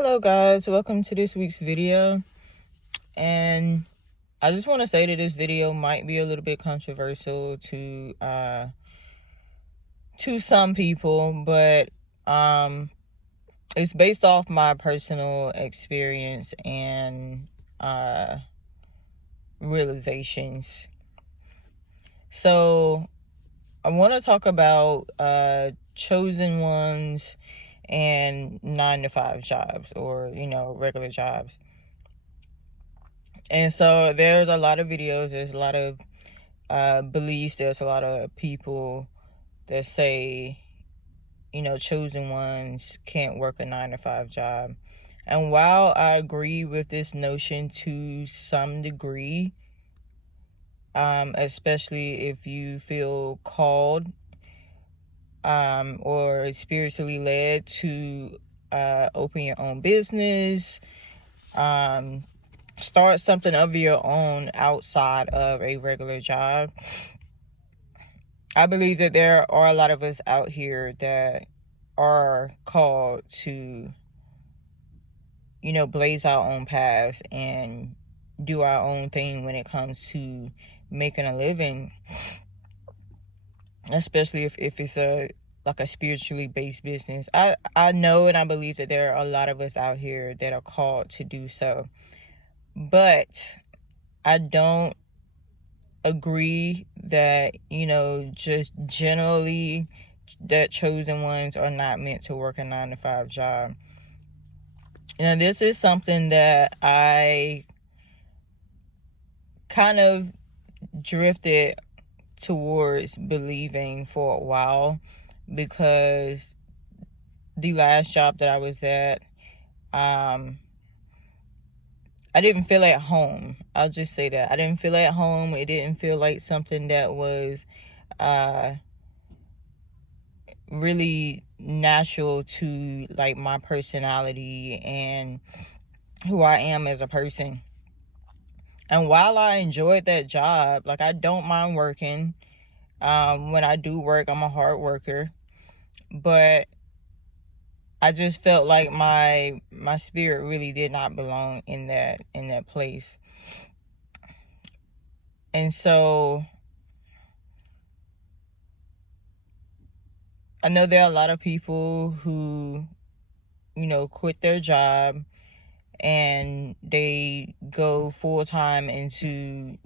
Hello guys, welcome to this week's video. And I just want to say that this video might be a little bit controversial to some people, but it's based off my personal experience and realizations. So I want to talk about chosen ones and 9-to-5 jobs, or regular jobs. And so there's a lot of videos, there's a lot of beliefs, there's a lot of people that say, chosen ones can't work a 9-to-5 job. And while I agree with this notion to some degree, especially if you feel called or spiritually led to open your own business, start something of your own outside of a regular job. I believe that there are a lot of us out here that are called to, blaze our own paths and do our own thing when it comes to making a living, especially if it's a spiritually based business. I know and I believe that there are a lot of us out here that are called to do so. But I don't agree that, just generally that chosen ones are not meant to work a 9-to-5 job. Now, this is something that I kind of drifted towards believing for a while, because the last job that I was at, I didn't feel at home. I'll just say that. I didn't feel at home. It didn't feel like something that was really natural to my personality and who I am as a person. And while I enjoyed that job, I don't mind working. When I do work, I'm a hard worker. But I just felt like my spirit really did not belong in that place. And so I know there are a lot of people who, quit their job and they go full time into,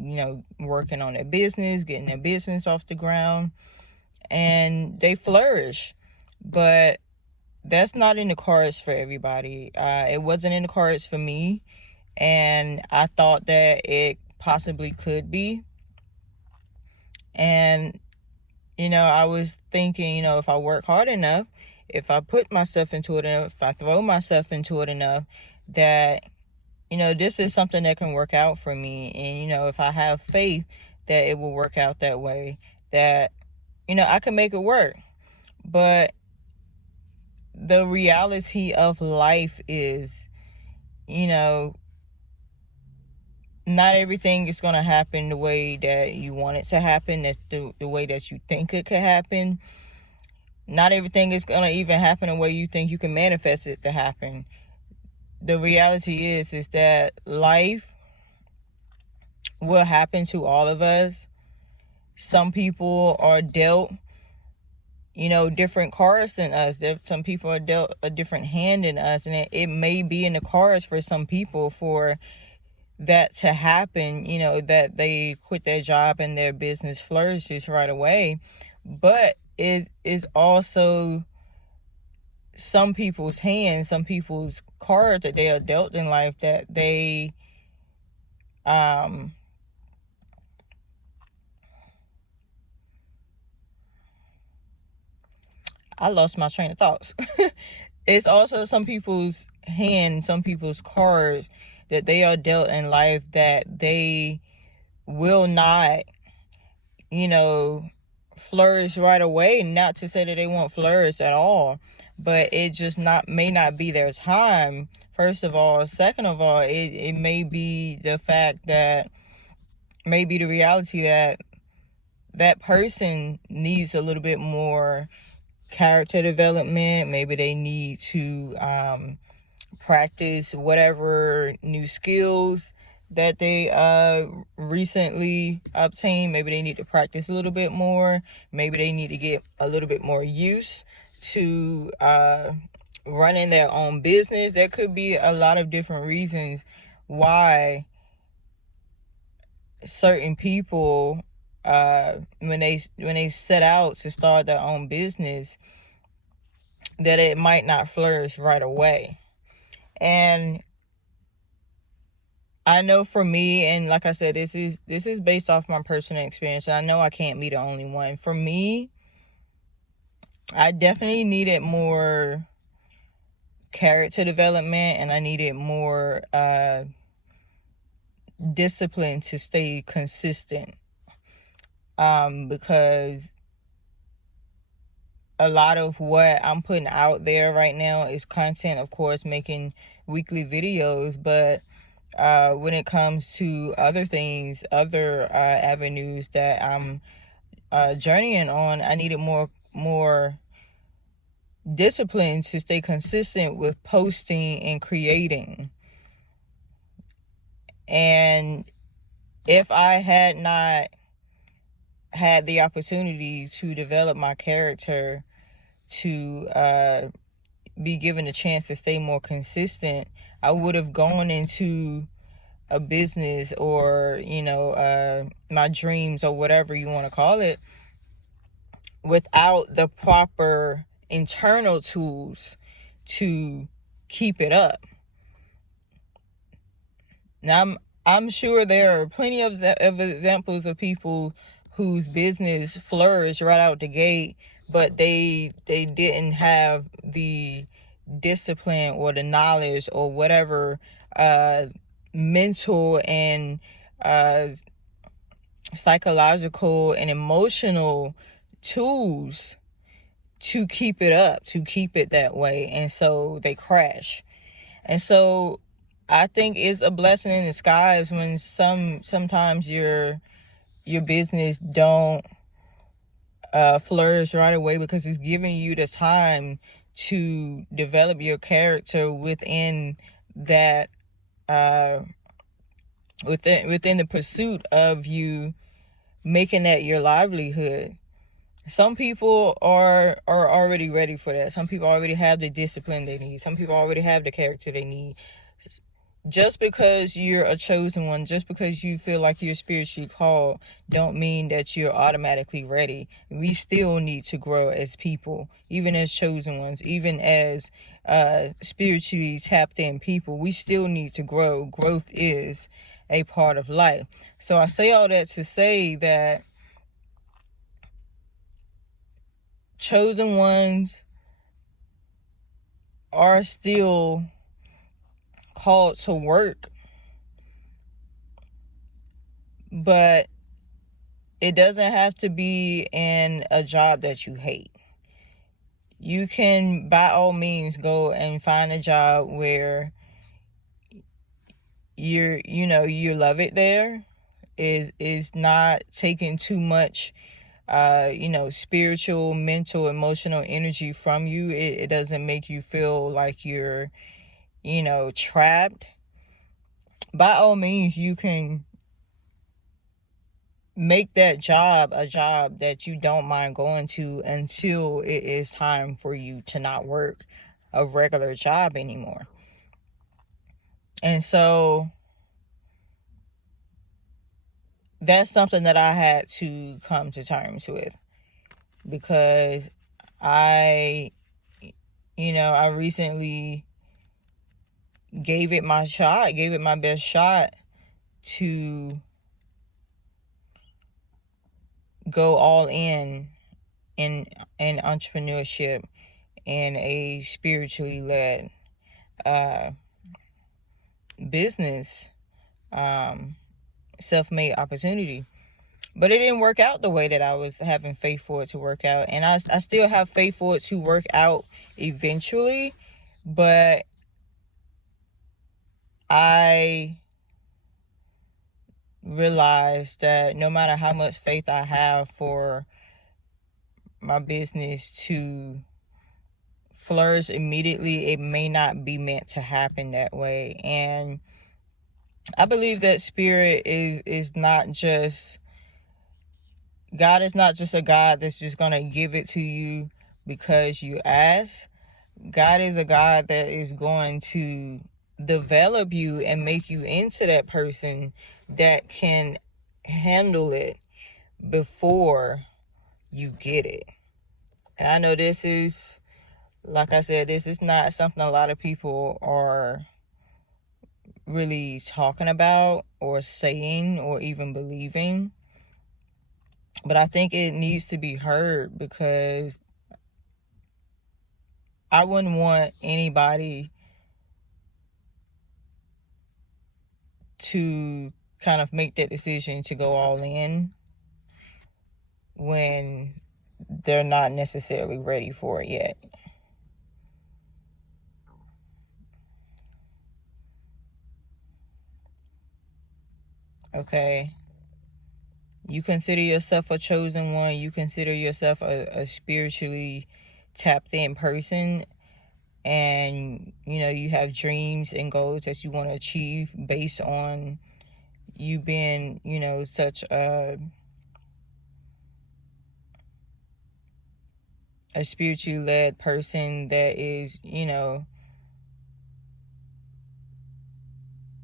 working on their business, getting their business off the ground, and they flourish. But that's not in the cards for everybody. It wasn't in the cards for me, and I thought that it possibly could be. And I was thinking, if I work hard enough, if I put myself into it enough, if I throw myself into it enough, that this is something that can work out for me. And if I have faith that it will work out that way, that I can make it work. But the reality of life is, not everything is going to happen the way that you want it to happen, that the way that you think it could happen. Not everything is going to even happen the way you think you can manifest it to happen. The reality is that life will happen to all of us. Some people are dealt, different cards than us. Some people are dealt a different hand than us, and it may be in the cards for some people for that to happen, that they quit their job and their business flourishes right away. But it is also some people's hands, some people's cards that they are dealt in life, that they I lost my train of thoughts. It's also some people's hands, some people's cards that they are dealt in life that they will not, flourish right away. Not to say that they won't flourish at all, but it just may not be their time, first of all. Second of all, it may be the fact that, maybe the reality that person needs a little bit more character development. Maybe they need to practice whatever new skills that they recently obtained. Maybe they need to practice a little bit more. Maybe they need to get a little bit more used to running their own business. There could be a lot of different reasons why certain people, when they set out to start their own business, that it might not flourish right away. And I know for me, and like I said, this is based off my personal experience, and I know I can't be the only one. For me, I definitely needed more character development, and I needed more discipline to stay consistent, because a lot of what I'm putting out there right now is content, of course, making weekly videos, but when it comes to other things, other avenues that I'm journeying on, I needed more discipline to stay consistent with posting and creating. And if I had not had the opportunity to develop my character, to be given a chance to stay more consistent, I would have gone into a business, or my dreams, or whatever you want to call it, without the proper internal tools to keep it up. Now I'm sure there are plenty of examples of people whose business flourished right out the gate, but they didn't have the discipline or the knowledge or whatever mental and psychological and emotional tools to keep it up, to keep it that way, and so they crash. And so I think it's a blessing in disguise when sometimes your business don't flourish right away, because it's giving you the time to develop your character within that within the pursuit of you making that your livelihood. Some people are already ready for that. Some people already have the discipline they need. Some people already have the character they need. Just because you're a chosen one, just because you feel like you're spiritually called, don't mean that you're automatically ready. We still need to grow as people, even as chosen ones, even as spiritually tapped in people. We still need to grow. Growth is a part of life. So I say all that to say that chosen ones are still called to work, but it doesn't have to be in a job that you hate. You can, by all means, go and find a job where you love it there. Is not taking too much spiritual, mental, emotional energy from you. It doesn't make you feel like you're trapped. By all means, you can make that job a job that you don't mind going to until it is time for you to not work a regular job anymore. And so that's something that I had to come to terms with, because I recently gave it my best shot to go all in entrepreneurship and a spiritually led business, self-made opportunity. But it didn't work out the way that I was having faith for it to work out. And I still have faith for it to work out eventually. But I realized that no matter how much faith I have for my business to flourish immediately, it may not be meant to happen that way. And I believe that spirit is not just, God is not just a God that's just going to give it to you because you ask. God is a God that is going to develop you and make you into that person that can handle it before you get it. And I know this is, like I said, this is not something a lot of people are really talking about or saying or even believing. But I think it needs to be heard, because I wouldn't want anybody to kind of make that decision to go all in when they're not necessarily ready for it yet. Okay? You consider yourself a chosen one. You consider yourself a spiritually tapped in person. And, you know, you have dreams and goals that you want to achieve based on you being, you know, such a spiritually led person that is, you know,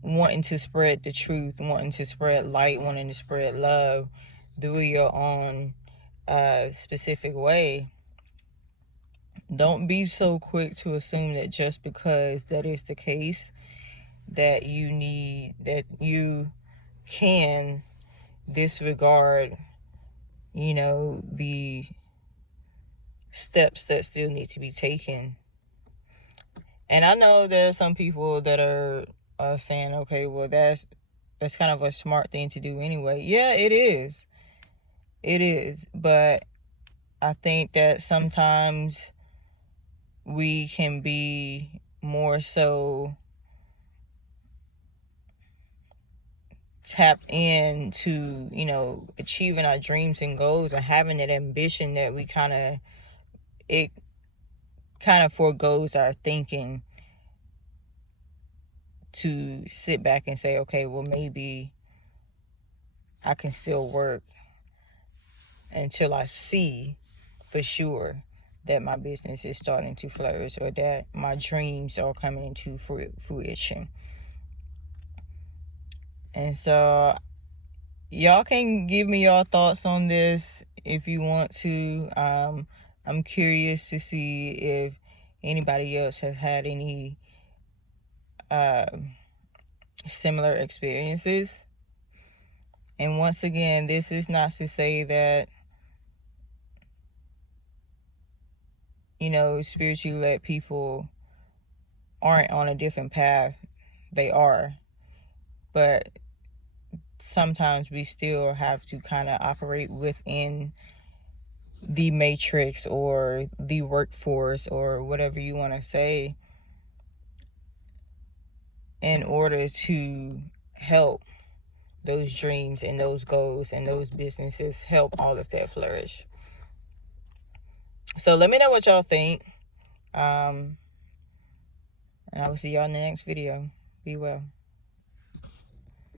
wanting to spread the truth, wanting to spread light, wanting to spread love through your own specific way. Don't be so quick to assume that just because that is the case, that you can disregard, you know, the steps that still need to be taken. And I know there are some people that are saying, okay, well, that's kind of a smart thing to do anyway. Yeah, it is. It is. But I think that sometimes we can be more so tapped into, you know, achieving our dreams and goals and having that ambition that it kind of forgoes our thinking to sit back and say, okay, well, maybe I can still work until I see for sure that my business is starting to flourish, or that my dreams are coming into fruition. And so y'all can give me your thoughts on this if you want to. I'm curious to see if anybody else has had any similar experiences. And once again, this is not to say that, you know, spiritually led people aren't on a different path. They are. But sometimes we still have to kind of operate within the matrix or the workforce or whatever you want to say in order to help those dreams and those goals and those businesses, help all of that flourish. So let me know what y'all think. And I will see y'all in the next video. Be well.